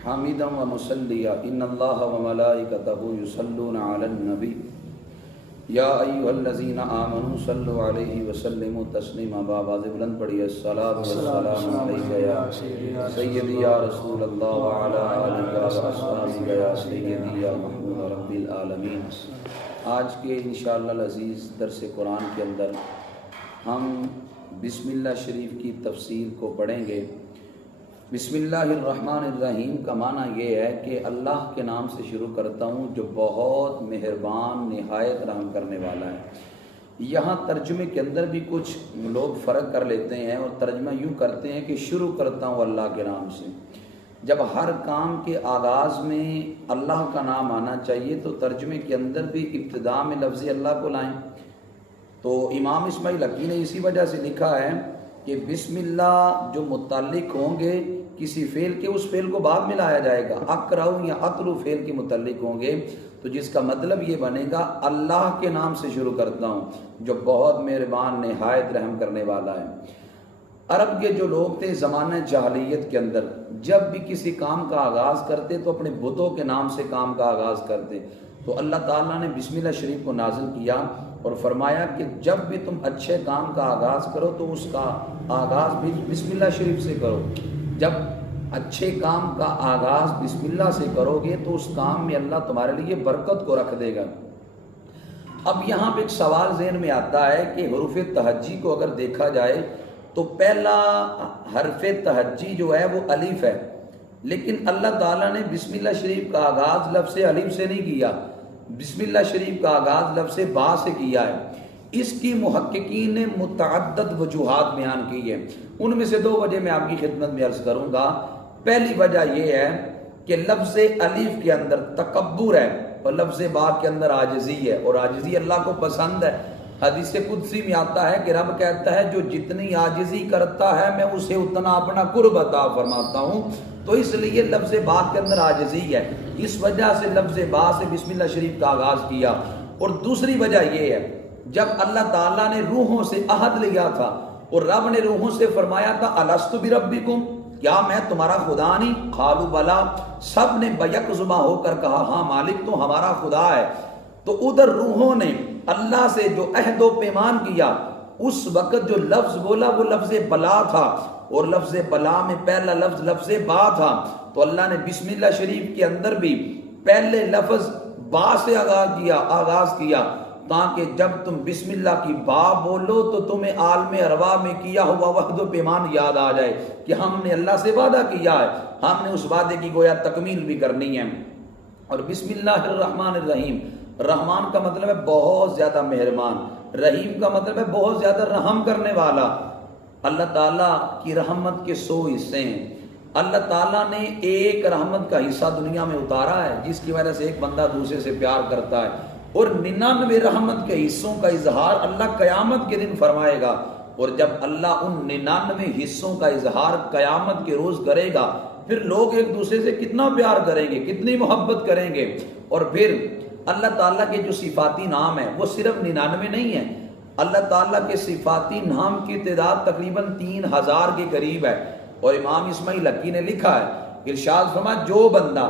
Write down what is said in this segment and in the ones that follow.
حامدا ومصليا ان الله وملائكته يصلون على النبي یا ایھا الذین آمنوا صلوا علیہ وسلموا تسلیما باواز بلند پڑھیے الصلاۃ والسلام علیک یا سیدی یا رسول اللہ وعلی آلک واصحابک یا سیدی یا محمود رب العالمین۔ آج کے انشاءاللہ العزیز درس قرآن کے اندر ہم بسم اللہ شریف کی تفسیر کو پڑھیں گے۔ بسم اللہ الرحمن الرحیم کا معنی یہ ہے کہ اللہ کے نام سے شروع کرتا ہوں جو بہت مہربان نہایت رحم کرنے والا ہے۔ یہاں ترجمے کے اندر بھی کچھ لوگ فرق کر لیتے ہیں اور ترجمہ یوں کرتے ہیں کہ شروع کرتا ہوں اللہ کے نام سے۔ جب ہر کام کے آغاز میں اللہ کا نام آنا چاہیے تو ترجمے کے اندر بھی ابتدا میں لفظ اللہ کو لائیں۔ تو امام اسماعیل حقی نے اسی وجہ سے لکھا ہے کہ بسم اللہ جو متعلق ہوں گے کسی فعل کے، اس فعل کو بعد میں لایا جائے گا۔ اقرأ یا اطلو فعل کے متعلق ہوں گے تو جس کا مطلب یہ بنے گا اللہ کے نام سے شروع کرتا ہوں جو بہت مہربان نہایت رحم کرنے والا ہے۔ عرب کے جو لوگ تھے زمانہ جاہلیت کے اندر جب بھی کسی کام کا آغاز کرتے تو اپنے بتوں کے نام سے کام کا آغاز کرتے، تو اللہ تعالیٰ نے بسم اللہ شریف کو نازل کیا اور فرمایا کہ جب بھی تم اچھے کام کا آغاز کرو تو اس کا آغاز بھی بسم اللہ شریف سے کرو۔ جب اچھے کام کا آغاز بسم اللہ سے کرو گے تو اس کام میں اللہ تمہارے لیے برکت کو رکھ دے گا۔ اب یہاں پہ ایک سوال ذہن میں آتا ہے کہ حروف تہجی کو اگر دیکھا جائے تو پہلا حرف تہجی جو ہے وہ الف ہے، لیکن اللہ تعالیٰ نے بسم اللہ شریف کا آغاز لفظ الف سے نہیں کیا، بسم اللہ شریف کا آغاز لفظ با سے کیا ہے۔ اس کی محققین نے متعدد وجوہات بیان کی ہیں، ان میں سے دو وجہ میں آپ کی خدمت میں عرض کروں گا۔ پہلی وجہ یہ ہے کہ لفظ الف کے اندر تکبر ہے اور لفظ با کے اندر عاجزی ہے، اور عاجزی اللہ کو پسند ہے۔ حدیث قدسی میں آتا ہے کہ رب کہتا ہے جو جتنی عاجزی کرتا ہے میں اسے اتنا اپنا قرب عطا فرماتا ہوں، تو اس لیے لفظ با کے اندر عاجزی ہے، اس وجہ سے لفظ با سے بسم اللہ شریف کا آغاز کیا۔ اور دوسری وجہ یہ ہے جب اللہ تعالیٰ نے روحوں سے عہد لیا تھا اور رب نے روحوں سے فرمایا تھا الست بربکم، کیا میں تمہارا خدا نہیں؟ قالوا بلا، سب نے بیک زباں ہو کر کہا ہاں مالک تو ہمارا خدا ہے۔ تو ادھر روحوں نے اللہ سے جو عہد و پیمان کیا اس وقت جو لفظ بولا وہ لفظ بلا تھا، اور لفظ بلا میں پہلا لفظ لفظ با تھا، تو اللہ نے بسم اللہ شریف کے اندر بھی پہلے لفظ با سے آغاز کیا تاکہ جب تم بسم اللہ کی با بولو تو تمہیں عالم ارواح میں کیا ہوا وعد و پیمان یاد آ جائے کہ ہم نے اللہ سے وعدہ کیا ہے، ہم نے اس وعدے کی گویا تکمیل بھی کرنی ہے۔ اور بسم اللہ الرحمن الرحیم، رحمان کا مطلب ہے بہت زیادہ مہربان، رحیم کا مطلب ہے بہت زیادہ رحم کرنے والا۔ اللہ تعالیٰ کی رحمت کے 100 حصے ہیں، اللہ تعالیٰ نے ایک رحمت کا حصہ دنیا میں اتارا ہے جس کی وجہ سے ایک بندہ دوسرے سے پیار کرتا ہے، اور 99 رحمت کے حصوں کا اظہار اللہ قیامت کے دن فرمائے گا، اور جب اللہ ان 99 حصوں کا اظہار قیامت کے روز کرے گا پھر لوگ ایک دوسرے سے کتنا پیار کریں گے، کتنی محبت کریں گے۔ اور پھر اللہ تعالیٰ کے جو صفاتی نام ہیں وہ صرف 99 نہیں ہیں، اللہ تعالیٰ کے صفاتی نام کی تعداد تقریباً 3000 کے قریب ہے۔ اور امام اسماعیل حقی نے لکھا ہے، ارشاد فرمایا جو بندہ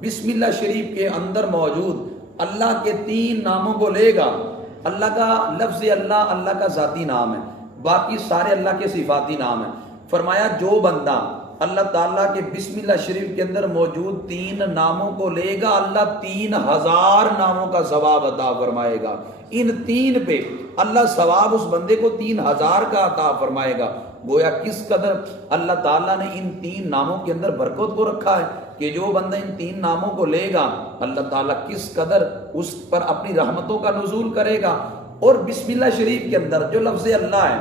بسم اللہ شریف کے اندر موجود اللہ کے 3 ناموں کو لے گا، اللہ کا لفظ اللہ اللہ کا ذاتی نام ہے، باقی سارے اللہ کے صفاتی نام ہیں، فرمایا جو بندہ اللہ تعالیٰ کے بسم اللہ شریف کے اندر موجود 3 ناموں کو لے گا اللہ 3000 ناموں کا ثواب عطا فرمائے گا۔ ان 3 پہ اللہ ثواب اس بندے کو 3000 کا عطا فرمائے گا۔ گویا کس قدر اللہ تعالیٰ نے ان 3 ناموں کے اندر برکت کو رکھا ہے کہ جو بندہ ان 3 ناموں کو لے گا اللہ تعالیٰ کس قدر اس پر اپنی رحمتوں کا نزول کرے گا۔ اور بسم اللہ شریف کے اندر جو لفظ اللہ ہے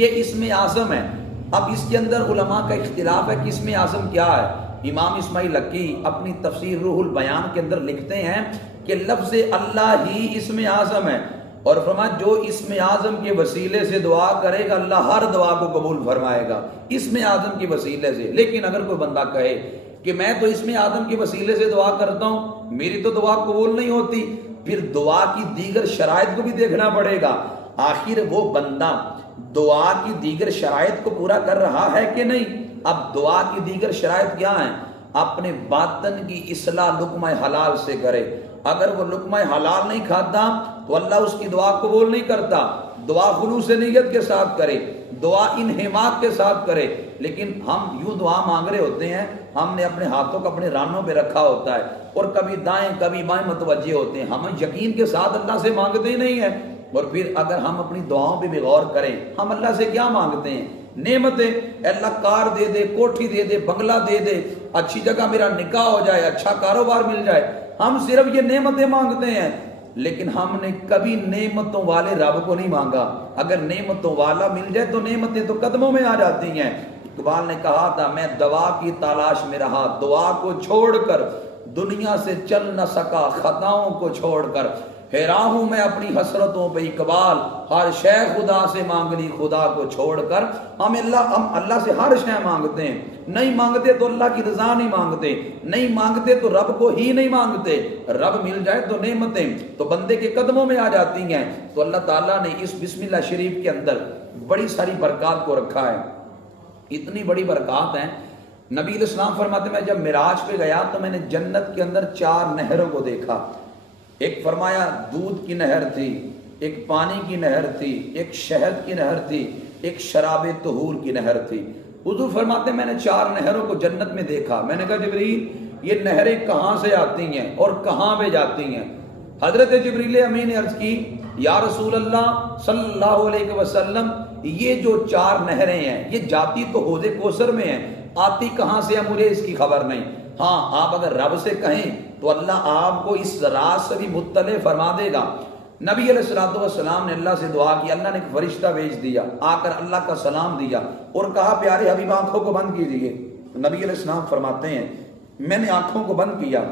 یہ اسم اعظم ہے۔ اب اس کے اندر علماء کا اختلاف ہے کہ اسم اعظم کیا ہے۔ امام اسماعیل حقی اپنی تفسیر روح البیان کے اندر لکھتے ہیں کہ لفظ اللہ ہی اسم اعظم ہے، اور فرمایا جو اسم اعظم کے وسیلے سے دعا کرے گا اللہ ہر دعا کو قبول فرمائے گا اسم اعظم کے وسیلے سے۔ لیکن اگر کوئی بندہ کہے کہ میں تو اسم اعظم کے وسیلے سے دعا کرتا ہوں میری تو دعا قبول نہیں ہوتی، پھر دعا کی دیگر شرائط کو بھی دیکھنا پڑے گا، آخر وہ بندہ دعا کی دیگر شرائط کو پورا کر رہا ہے کہ نہیں۔ اب دعا کی دیگر شرائط کیا ہیں؟ اپنے باطن کی اصلاح لقمہ حلال سے کرے. اگر وہ لقمہ حلال نہیں کھاتا تو اللہ اس کی دعا قبول نہیں کرتا. دعا خلوص نیت کے ساتھ کرے, دعا انہماک کے ساتھ کرے. لیکن ہم یوں دعا مانگ رہے ہوتے ہیں, ہم نے اپنے ہاتھوں کو اپنے رانوں پہ رکھا ہوتا ہے اور کبھی دائیں کبھی بائیں متوجہ ہوتے ہیں. ہم یقین کے ساتھ اللہ سے مانگتے ہی نہیں ہیں. اور پھر اگر ہم اپنی دعاؤں پہ بھی غور کریں, ہم اللہ سے کیا مانگتے ہیں؟ نعمتیں. اللہ کار دے دے, کوٹھی دے دے, بنگلہ دے دے, اچھی جگہ میرا نکاح ہو جائے, اچھا کاروبار مل جائے. ہم صرف یہ نعمتیں مانگتے ہیں, لیکن ہم نے کبھی نعمتوں والے رب کو نہیں مانگا. اگر نعمتوں والا مل جائے تو نعمتیں تو قدموں میں آ جاتی ہیں. اقبال نے کہا تھا, میں دوا کی تلاش میں رہا, دعا کو چھوڑ کر دنیا سے چل نہ سکا, خطاؤں کو چھوڑ کر حیران ہوں میں اپنی حسرتوں پہ. اقبال, ہر شے خدا سے مانگ لی, خدا کو چھوڑ کر. ہم اللہ سے ہر شے مانگتے ہیں. نہیں مانگتے تو اللہ کی رضا نہیں مانگتے, نہیں مانگتے تو رب کو ہی نہیں مانگتے. رب مل جائے تو نعمتیں تو بندے کے قدموں میں آ جاتی ہیں. تو اللہ تعالیٰ نے اس بسم اللہ شریف کے اندر بڑی ساری برکات کو رکھا ہے. اتنی بڑی برکات ہیں. نبی علیہ السلام فرماتے میں جب معراج پہ گیا تو میں نے جنت کے اندر 4 نہروں کو دیکھا. ایک فرمایا دودھ کی نہر تھی, ایک پانی کی نہر تھی, ایک شہد کی نہر تھی, ایک شراب طہور کی نہر تھی. حضور فرماتے میں نے 4 نہروں کو جنت میں دیکھا. میں نے کہا جبریل یہ نہریں کہاں سے آتی ہیں اور کہاں پہ جاتی ہیں؟ حضرت جبریل امین نے عرض کی, یا رسول اللہ صلی اللہ علیہ وسلم, یہ جو 4 نہریں ہیں یہ جاتی تو حوض کوثر میں ہیں, آتی کہاں سے ہے مجھے اس کی خبر نہیں. ہاں آپ اگر رب سے کہیں تو اللہ آپ کو اس راز سے بھی مطلع فرما دے گا. نبی علیہ السلام نے اللہ سے دعا کی, اللہ نے ایک فرشتہ بھیج دیا, آ کر اللہ کا سلام دیا اور کہا پیارے حبیب آنکھوں کو بند کیجئے. نبی علیہ السلام فرماتے ہیں میں نے آنکھوں کو بند کیا,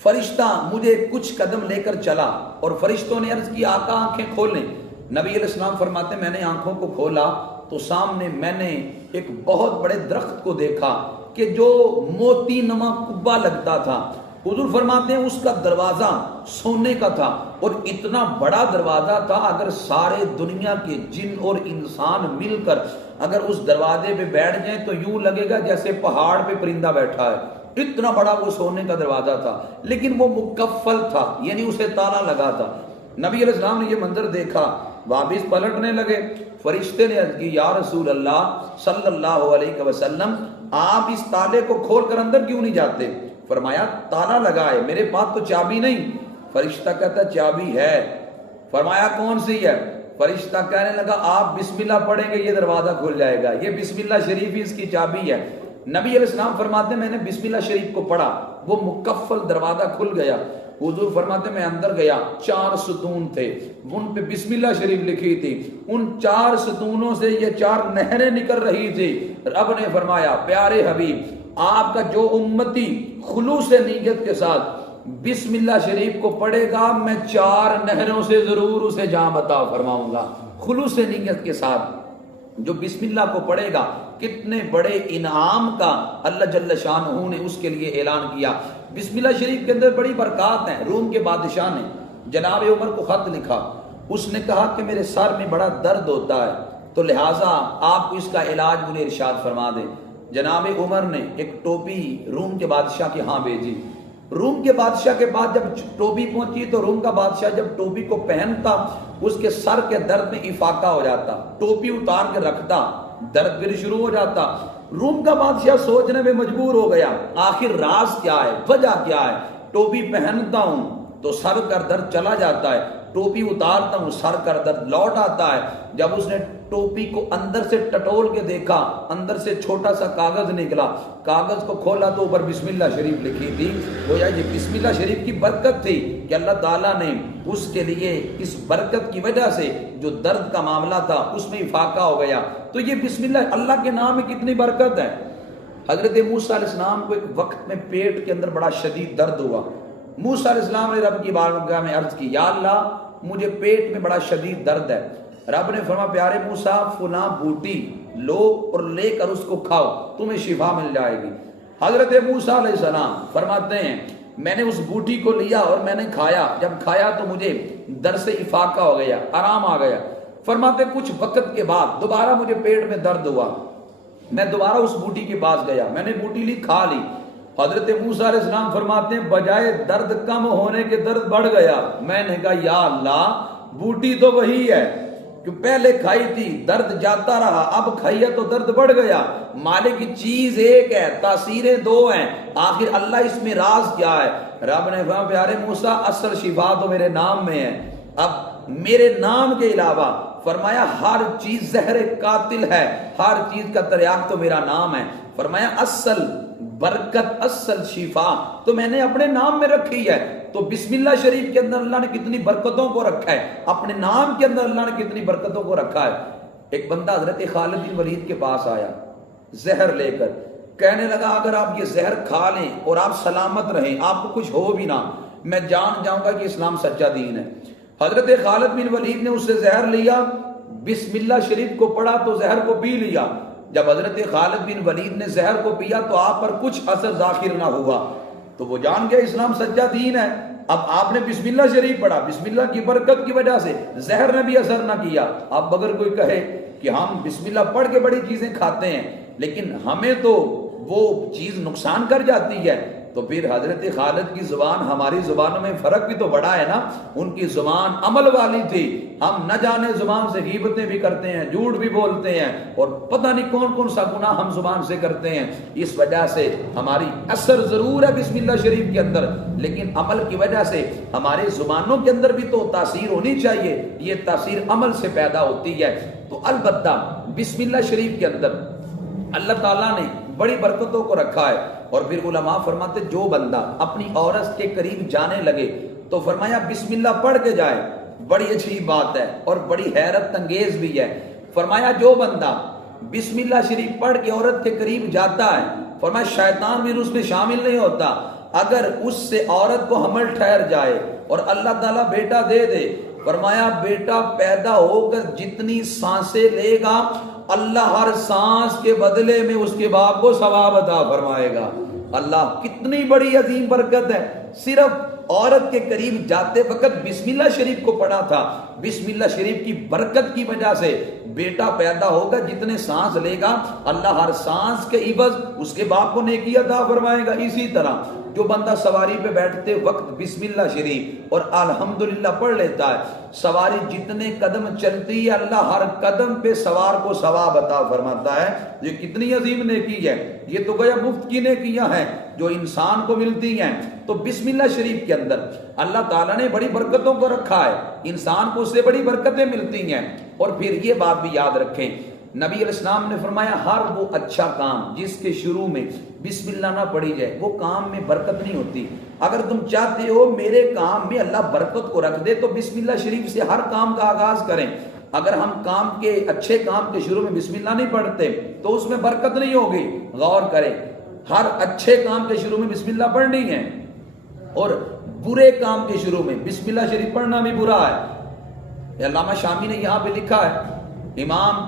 فرشتہ مجھے کچھ قدم لے کر چلا اور فرشتوں نے عرض کی آقا آنکھیں کھولیں. نبی علیہ السلام فرماتے میں نے آنکھوں کو کھولا تو سامنے میں نے ایک بہت بڑے درخت کو دیکھا کہ جو موتی نما قبہ لگتا تھا. حضور فرماتے ہیں اس کا دروازہ سونے کا تھا اور اتنا بڑا دروازہ تھا, اگر سارے دنیا کے جن اور انسان مل کر اگر اس دروازے پہ بیٹھ جائیں تو یوں لگے گا جیسے پہاڑ پہ پرندہ بیٹھا ہے. اتنا بڑا وہ سونے کا دروازہ تھا, لیکن وہ مکفل تھا, یعنی اسے تالا لگا تھا. نبی علیہ السلام نے یہ منظر دیکھا, واپس پلٹنے لگے. فرشتے نے عرض کی یا رسول اللہ صلی اللہ علیہ وسلم, آپ اس تالے کو کھول کر اندر کیوں نہیں جاتے؟ فرمایا تالا لگا ہے, میرے پاس تو چابی نہیں. فرشتہ کہتا چابی ہے. فرمایا کون سی ہے؟ فرشتہ کہنے لگا آپ بسم اللہ پڑھیں گے یہ دروازہ کھل جائے گا, یہ بسم اللہ شریف ہی اس کی چابی ہے. نبی علیہ السلام فرماتے میں نے بسم اللہ شریف کو پڑھا, وہ مکفل دروازہ کھل گیا. حضور فرماتے میں اندر گیا, 4 ستون تھے, ان پہ بسم اللہ شریف لکھی تھی. ان 4 ستونوں سے یہ 4 نہریں نکل رہی تھی. رب نے فرمایا پیارے حبیب آپ کا جو امتی خلوص نیت کے ساتھ بسم اللہ شریف کو پڑھے گا میں 4 نہروں سے ضرور اسے جام عطا فرماؤں گا. خلوص نیت کے ساتھ جو بسم اللہ کو پڑھے گا, کتنے بڑے انعام کا اللہ جل شانہ نے اس کے لیے اعلان کیا. بسم اللہ شریف کے اندر بڑی برکات ہیں. روم کے بادشاہ نے جناب عمر کو خط لکھا, اس نے کہا کہ میرے سر میں بڑا درد ہوتا ہے تو لہٰذا آپ کو اس کا علاج مجھے ارشاد فرما دے. جناب عمر نے ایک ٹوپی روم کے بادشاہ کے ہاں بھیجی. روم کے بادشاہ کے پاس جب ٹوپی پہنچی تو روم کا بادشاہ جب ٹوپی کو پہنتا اس کے سر کے درد میں افاقہ ہو جاتا, ٹوپی اتار کے رکھتا, درد پھر شروع ہو جاتا. روم کا بادشاہ سوچنے میں مجبور ہو گیا آخر راز کیا ہے, وجہ کیا ہے. ٹوپی پہنتا ہوں تو سر کا درد چلا جاتا ہے, ٹوپی اتارتا ہوں سر کا درد لوٹ آتا ہے. جب اس نے ٹوپی کو اندر سے ٹٹول کے دیکھا, اندر سے چھوٹا سا کاغذ نکلا, کاغذ کو کھولا تو اوپر بسم اللہ شریف لکھی تھی. گویا یہ بسم اللہ شریف کی برکت تھی کہ اللہ تعالیٰ نے اس کے لیے اس برکت کی وجہ سے جو درد کا معاملہ تھا اس میں افاقہ ہو گیا. تو یہ بسم اللہ کے نام میں کتنی برکت ہے. حضرت موسیٰ علیہ السلام کو ایک وقت میں پیٹ کے اندر بڑا شدید درد ہوا. موسیٰ علیہ السلام نے رب کی بارگاہ میں عرض کی یا اللہ مجھے پیٹ میں بڑا شدید درد ہے. رب نے فرمایا پیارے موسیٰ فلاں بوٹی لو اور لے کر اس کو کھاؤ تمہیں شفا مل جائے گی. حضرت موسیٰ علیہ السلام فرماتے ہیں میں نے اس بوٹی کو لیا اور میں نے کھایا, جب کھایا تو مجھے درد سے افاقہ ہو گیا, آرام آ گیا. فرماتے کچھ وقت کے بعد دوبارہ مجھے پیٹ میں درد ہوا. میں دوبارہ اس بوٹی کے پاس گیا، میں نے بوٹی لی، کھا لی۔ حضرت موسیٰ علیہ السلام فرماتے ہیں بجائے درد کم ہونے کے درد بڑھ گیا۔ میں نے کہا یا اللہ، بوٹی تو وہی ہے جو پہلے کھائی تھی، درد جاتا رہا، اب کھائی ہے تو درد بڑھ گیا۔ مالک کی چیز ایک ہے، تاثیریں دو ہیں، آخر اللہ اس میں راز کیا ہے؟ رب نے فرمایا پیارے موسیٰ اصل شفا تو میرے نام میں ہے۔ اب میرے نام کے علاوہ فرمایا ہر چیز زہر قاتل ہے، ہر چیز کا تریاق تو میرا نام ہے۔ فرمایا اصل برکت، اصل شفا تو میں نے اپنے نام میں رکھی ہے۔ تو بسم اللہ شریف کے اندر اللہ نے کتنی برکتوں کو رکھا ہے، اپنے نام کے اندر اللہ نے کتنی برکتوں کو رکھا ہے۔ ایک بندہ حضرت خالد بن ولید کے پاس آیا زہر لے کر، کہنے لگا اگر آپ یہ زہر کھا لیں اور آپ سلامت رہیں، آپ کو کچھ ہو بھی نہ، میں جان جاؤں گا کہ اسلام سچا دین ہے۔ حضرت خالد بن ولید نے اس سے زہر لیا، بسم اللہ شریف کو پڑھا تو زہر کو پی لیا۔ جب حضرت خالد بن ولید نے زہر کو پیا تو آپ پر کچھ اثر ظاہر نہ ہوا، تو وہ جان گیا اسلام سچا دین ہے۔ اب آپ نے بسم اللہ شریف پڑھا، بسم اللہ کی برکت کی وجہ سے زہر نے بھی اثر نہ کیا۔ اب اگر کوئی کہے کہ ہم بسم اللہ پڑھ کے بڑی چیزیں کھاتے ہیں لیکن ہمیں تو وہ چیز نقصان کر جاتی ہے، تو پھر حضرت خالد کی زبان ہماری زبانوں میں فرق بھی تو بڑا ہے نا۔ ان کی زبان عمل والی تھی، ہم نہ جانے زبان سے غیبتیں بھی کرتے ہیں، جھوٹ بھی بولتے ہیں، اور پتہ نہیں کون کون سا گناہ ہم زبان سے کرتے ہیں۔ اس وجہ سے ہماری اثر ضرور ہے بسم اللہ شریف کے اندر، لیکن عمل کی وجہ سے ہمارے زبانوں کے اندر بھی تو تاثیر ہونی چاہیے، یہ تاثیر عمل سے پیدا ہوتی ہے۔ تو البتہ بسم اللہ شریف کے اندر اللہ تعالیٰ نے بڑی برکتوں کو رکھا ہے۔ اور پھر علماء فرماتے جو بندہ اپنی عورت کے قریب جانے لگے تو فرمایا بسم اللہ پڑھ کے جائے، بڑی اچھی بات ہے اور بڑی حیرت انگیز بھی ہے۔ فرمایا جو بندہ بسم اللہ شریف پڑھ کے عورت کے قریب جاتا ہے، فرمایا شیطان بھی اس میں شامل نہیں ہوتا۔ اگر اس سے عورت کو حمل ٹھہر جائے اور اللہ تعالیٰ بیٹا دے دے، فرمایا بیٹا پیدا ہو کر جتنی سانسیں لے گا اللہ ہر سانس کے بدلے میں اس کے باپ کو ثواب عطا فرمائے گا۔ اللہ کتنی بڑی عظیم برکت ہے۔ صرف عورت کے قریب جاتے وقت بسم اللہ شریف کو پڑھا تھا، بسم اللہ شریف کی برکت کی وجہ سے بیٹا پیدا ہوگا، جتنے سانس لے گا اللہ ہر سانس کے عوض اس کے باپ کو نیکی عطا فرمائے گا۔ اسی طرح جو بندہ سواری پہ بیٹھتے وقت بسم اللہ شریف اور الحمدللہ پڑھ لیتا ہے، سواری جتنے قدم چلتی ہے اللہ ہر قدم پہ سوار کو ثواب عطا فرماتا ہے۔ یہ کتنی عظیم نیکی ہے، یہ تو گویا مفت کی نیکیاں ہیں جو انسان کو ملتی ہیں۔ تو بسم اللہ شریف کے اندر اللہ تعالیٰ نے بڑی برکتوں کو رکھا ہے، انسان کو اس سے بڑی برکتیں ملتی ہیں۔ اور پھر یہ بات بھی یاد رکھیں، نبی علیہ السلام نے فرمایا ہر وہ اچھا کام جس کے شروع میں بسم اللہ نہ پڑھی جائے وہ کام میں برکت نہیں ہوتی۔ اگر تم چاہتے ہو میرے کام میں اللہ برکت کو رکھ دے تو بسم اللہ شریف سے ہر کام کا آغاز کریں۔ اگر ہم کام کے اچھے کام کے شروع میں بسم اللہ نہیں پڑھتے تو اس میں برکت نہیں ہوگی۔ غور کریں، ہر اچھے کام کے شروع میں بسم اللہ پڑھنی ہے، اور برے کام کے شروع میں بسم اللہ شریف پڑھنا بھی برا ہے۔ علامہ شامی نے یہاں پہ لکھا ہے، امام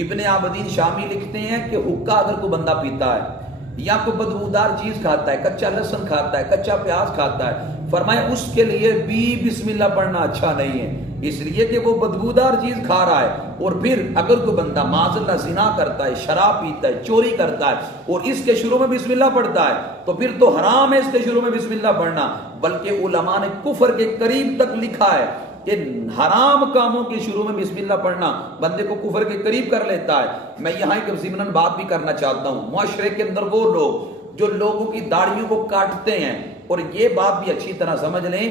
ابن عابدین شامی لکھتے ہیں کہ حقہ اگر کوئی بندہ پیتا ہے یا کوئی بدبودار چیز کھاتا ہے، کچا لہسن کھاتا ہے، کچا پیاز کھاتا ہے، فرمایا اس کے لیے بھی بسم اللہ پڑھنا اچھا نہیں ہے، اس لیے کہ وہ بدبودار چیز کھا رہا ہے۔ اور پھر اگر کوئی بندہ معاذ اللہ زنا کرتا ہے، شراب پیتا ہے، چوری کرتا ہے اور اس کے شروع میں بسم اللہ پڑھتا ہے تو پھر تو حرام ہے اس کے شروع میں بسم اللہ پڑھنا۔ بلکہ علماء نے کفر کے قریب تک لکھا ہے کہ حرام کاموں کے شروع میں بسم اللہ پڑھنا بندے کو کفر کے قریب کر لیتا ہے۔ میں یہاں ایک ضمناً بات بھی کرنا چاہتا ہوں، معاشرے کے اندر وہ لوگ جو لوگوں کی داڑھیوں کو کاٹتے ہیں، اور یہ بات بھی اچھی طرح سمجھ لیں،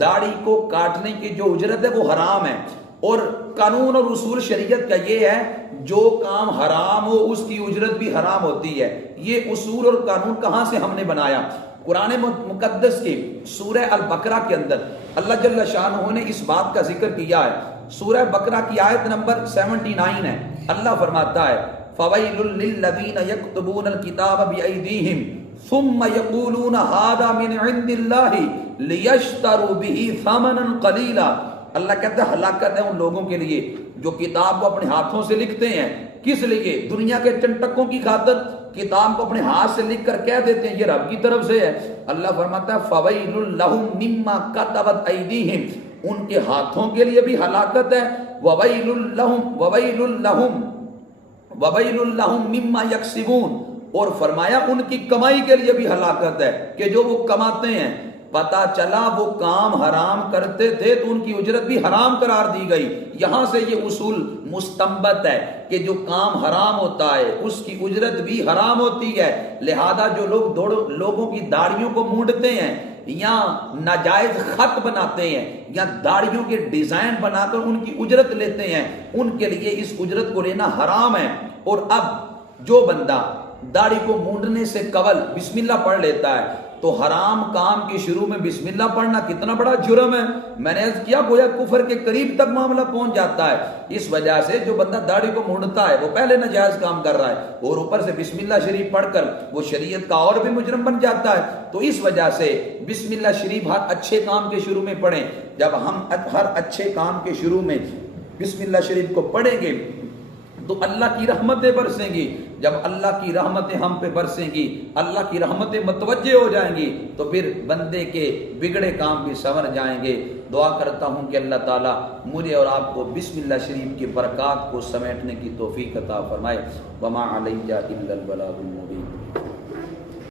داڑھی کو کاٹنے کی جو اجرت ہے وہ حرام ہے، اور قانون اور اصول شریعت کا یہ ہے جو کام حرام ہو اس کی اجرت بھی حرام ہوتی ہے۔ یہ اصول اور قانون کہاں سے ہم نے بنایا؟ قرآن مقدس کے سورہ البقرہ کے اندر اللہ جل شانہ نے اس بات کا ذکر کیا ہے۔ سورہ بقرہ کی آیت نمبر 79 ہے، اللہ فرماتا ہے فَوَيْلٌ لِّلَّذِينَ يَكْتُبُونَ الْكِتَابَ بِأَيْدِيهِمْ ثُمَّ يَقُولُونَ هَذَا مِنْ عِندِ اللَّهِ لِيَشْتَرُوا بِهِ ثَمَنًا قَلِيلًا۔ اللہ کہتا ہے ہلاکت ہے ان لوگوں کے لیے جو کتاب کو اپنے ہاتھوں سے لکھتے ہیں، کس لیے؟ دنیا کے چنٹکوں کی خاطر کتاب کو اپنے ہاتھ سے لکھ کر کہہ دیتے ہیں یہ رب کی طرف سے ہے۔ اللہ فرماتا ہے فَوَيْلٌ لَّهُم مِّمَّا كَتَبَتْ أَيْدِيهِمْ، ان کے ہاتھوں کے لیے بھی ہلاکت ہے، وَوَيْلٌ لَّهُم وَوَيْلٌ لَّهُم مِّمَّا يَكْسِبُونَ، اور فرمایا ان کی کمائی کے لیے بھی ہلاکت ہے کہ جو وہ کماتے ہیں۔ پتا چلا وہ کام حرام کرتے تھے تو ان کی اجرت بھی حرام قرار دی گئی۔ یہاں سے یہ اصول مستنبط ہے کہ جو کام حرام ہوتا ہے اس کی اجرت بھی حرام ہوتی ہے، لہذا جو لوگ لوگوں کی داڑھیوں کو مونڈتے ہیں یا ناجائز خط بناتے ہیں یا داڑھیوں کے ڈیزائن بنا کر ان کی اجرت لیتے ہیں، ان کے لیے اس اجرت کو لینا حرام ہے۔ اور اب جو بندہ داڑھی کو مونڈنے سے قبل بسم اللہ پڑھ لیتا ہے تو حرام کام کے شروع میں بسم اللہ پڑھنا کتنا بڑا جرم ہے۔ میں نے عرض کیا گویا کفر کے قریب تک معاملہ پہنچ جاتا ہے۔ اس وجہ سے جو بندہ داڑھی کو مونڈتا ہے وہ پہلے ناجائز کام کر رہا ہے اور اوپر سے بسم اللہ شریف پڑھ کر وہ شریعت کا اور بھی مجرم بن جاتا ہے۔ تو اس وجہ سے بسم اللہ شریف ہر اچھے کام کے شروع میں پڑھیں۔ جب ہم ہر اچھے کام کے شروع میں بسم اللہ شریف کو پڑھیں گے تو اللہ کی رحمتیں برسیں گی۔ جب اللہ کی رحمتیں ہم پہ برسیں گی، اللہ کی رحمتیں متوجہ ہو جائیں گی تو پھر بندے کے بگڑے کام بھی سنور جائیں گے۔ دعا کرتا ہوں کہ اللہ تعالیٰ مجھے اور آپ کو بسم اللہ شریف کی برکات کو سمیٹنے کی توفیق عطا فرمائے۔ وما علیہ الا البلاغ المبین۔